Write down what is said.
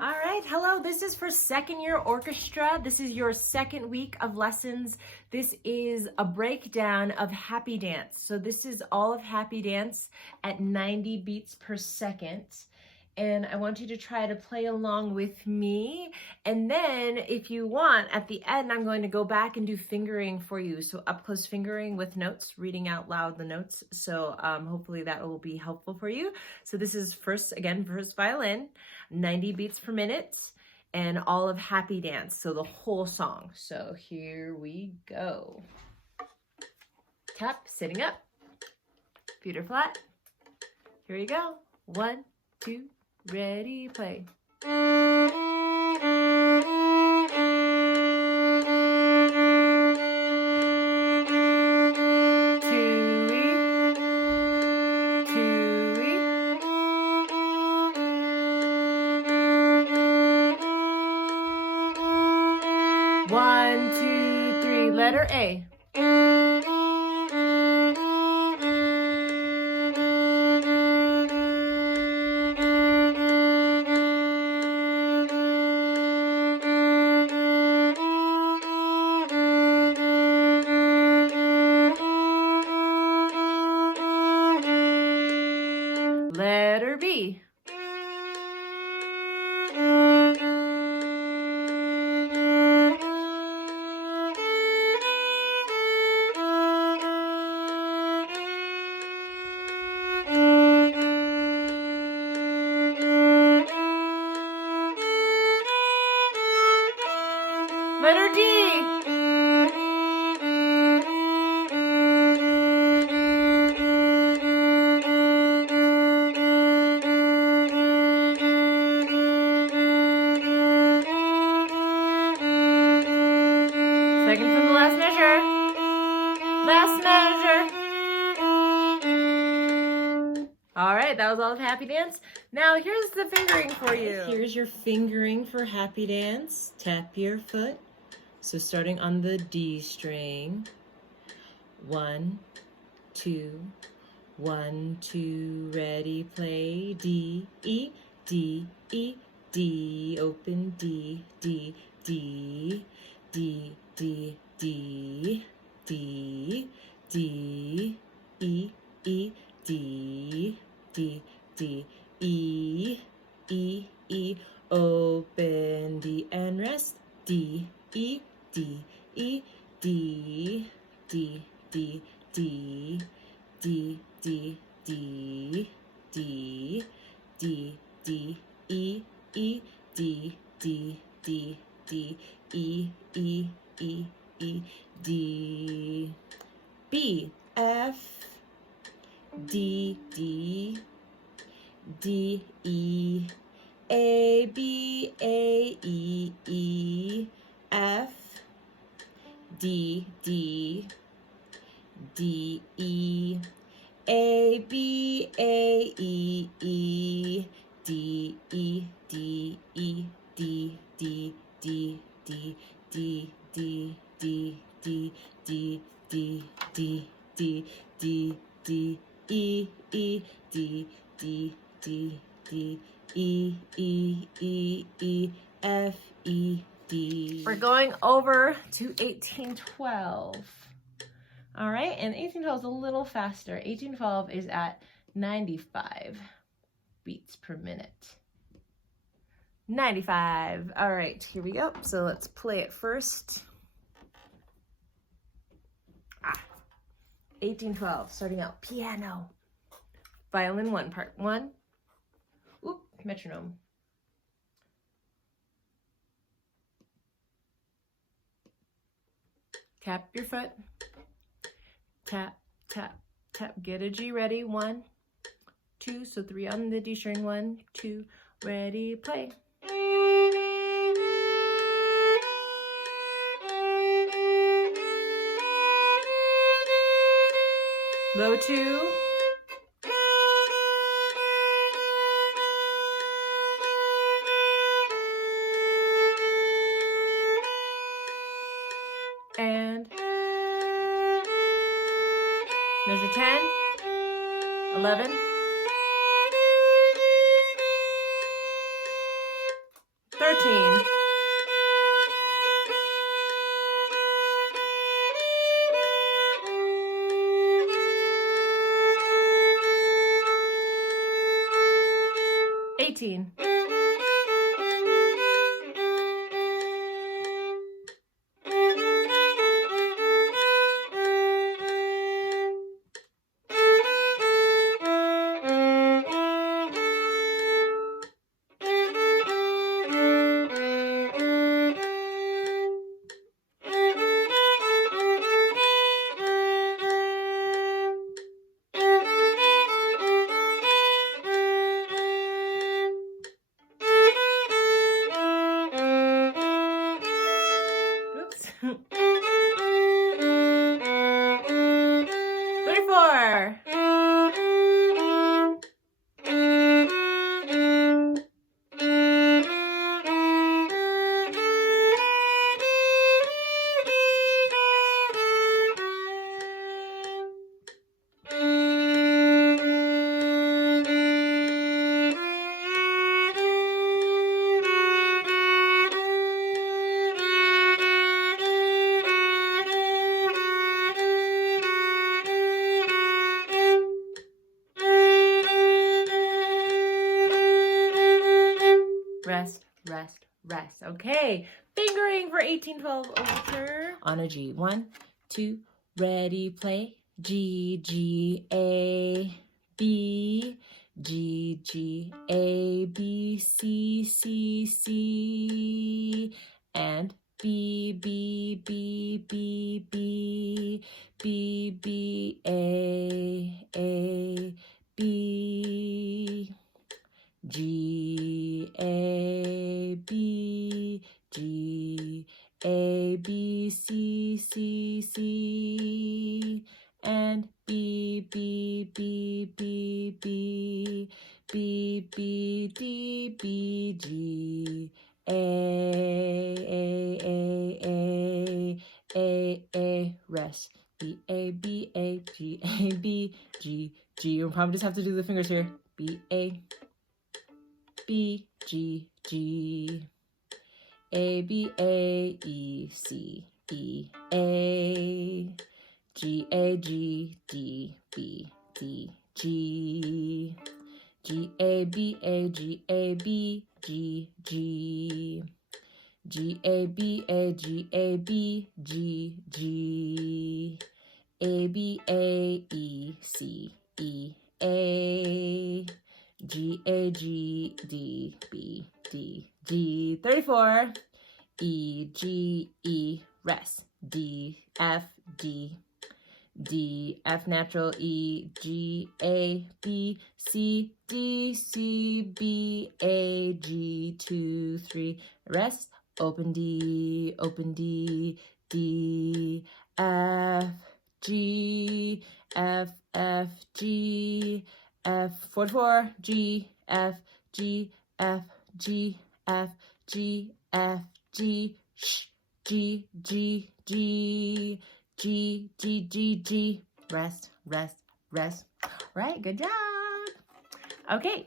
All right, hello, this is for second year orchestra. This is your second week of lessons. This is a breakdown of happy dance. So this is all of happy dance at 90 beats per second. And I want you to try to play along with me. And then if you want, at the end, I'm going to go back and do fingering for you. So up close fingering with notes, reading out loud the notes. So hopefully that will be helpful for you. So this is first violin, 90 beats per minute, and all of happy dance. So the whole song. So here we go. Tap, sitting up, feet are flat. Here we go. 1, 2, ready, play. One, two, three, letter A. Letter B. Letter D. Second from the last measure. Last measure. All right, that was all of happy dance. Now here's the fingering for you. Here's your fingering for happy dance. Tap your foot. So starting on the D string. 1, 2, 1, 2, ready, play. D, E, D, E, D, open D, D, D, D, D, D, D, D, E, E, D, D, D, E, E, E, open D and rest. D, E, D, E, D, D, D, D, D, D, D, D, D, D, E, E, D, D, D, D, E, E, E, E, D, B, F, D, D, D, E, A, B, A, E, E, F, D, D, D, E, A, B, A, E, E, D, E, D, E, D, D, D, D, D, D, D, D, D, D, D, D, D, D, E, E, D, D, D, D, E, E, E, E, F, E, D. We're going over to 1812. All right, and 1812 is a little faster. 1812 is at 95 beats per minute. 95. All right, here we go. So let's play it first. 1812, starting out piano. Violin 1, part 1. Oop, metronome. Tap your foot. Tap, tap, tap. Get a G ready. 1, 2. So 3 on the D string. 1, 2. Ready, play. Low 2. And measure 10, 11, 13. 18. 34. Rest, rest, rest. Okay, fingering for 18-12 overture. On a G. 1, 2, ready, play. G, G, A, B, G, G, A, B, C, C, C, and B, B, B, B, B, B, B, A, B, G, A, B, G, A, B, C, C, C, and B, B, B, B, B, B, B, D, B, G, A, rest. B, A, B, A, G, A, B, G, G. You'll probably just have to do the fingers here. B, A, B, G, G, A, B, A, E, C, E, A, G, A, G, D, B, D, G, G, A, B, A, G, A, B, G, G, G, A, B, A, G, A, B, G, G, A, B, A, E, C, E, A, G, A, G, D, B, D, G. 34. E, G, E, rest. D, F, D, D, F natural, E, G, A, B, C, D, C, B, A, G, 2, 3, rest. Open D, D, F, G, F, F, G, F, 44, G, F, G, F, G, F, G, F, G, sh, G, G, G, G, G, G, G, rest, rest, rest. All right, good job. Okay,